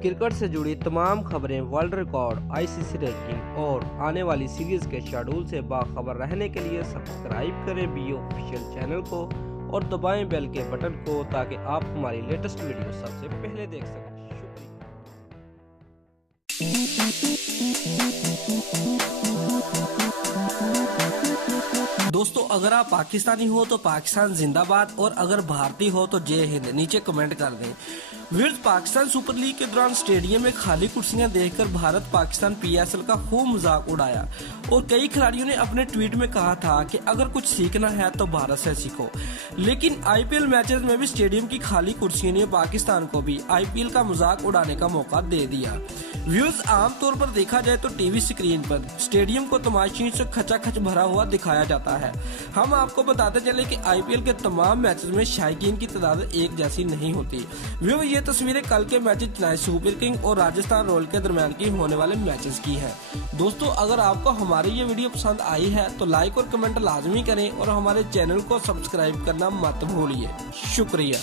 Cricket से जुड़ी तमाम खबरें, वर्ल्ड रिकॉर्ड, आईसीसी रैंकिंग और आने वाली सीरीज के शेड्यूल से बाखबर रहने के लिए सब्सक्राइब करें बी ऑफिशियल चैनल को और दबाएं बेल के बटन को ताकि आप हमारी लेटेस्ट वीडियो सबसे पहले देख सकें। दोस्तों, अगर आप पाकिस्तानी हो तो पाकिस्तान जिंदाबाद और अगर भारतीय हो तो जय हिंद नीचे कमेंट कर दें। व्यूअर्स, पाकिस्तान सुपर लीग के दौरान स्टेडियम में खाली कुर्सियां देखकर भारत पाकिस्तान पीएसएल का खूब मजाक उड़ाया और कई खिलाड़ियों ने अपने ट्वीट में कहा था कि अगर कुछ सीखना है तो भारत से सीखो। लेकिन आईपीएल मैचेस में भी स्टेडियम की खाली कुर्सियों ने पाकिस्तान को भी आईपीएल का मजाक उड़ाने का मौका दे दिया। व्यूअर्स, आमतौर पर देखा जाए तो टीवी स्क्रीन पर स्टेडियम को तमाशियों से खचाखच भरा हुआ दिखाया जाता है। हम आपको बताते चले कि आईपीएल के तमाम मैचेस में शायकीन की तादाद एक जैसी नहीं होती। व्यूअर्स, ये तस्वीरें कल के मैच चेन्नई सुपर किंग और राजस्थान रॉयल के दरमियान की होने वाले मैचेस की है। दोस्तों, अगर आपको हमारी ये वीडियो पसंद आई है तो लाइक और कमेंट लाजमी करें और हमारे चैनल को सब्सक्राइब करना मत भूलिए। शुक्रिया।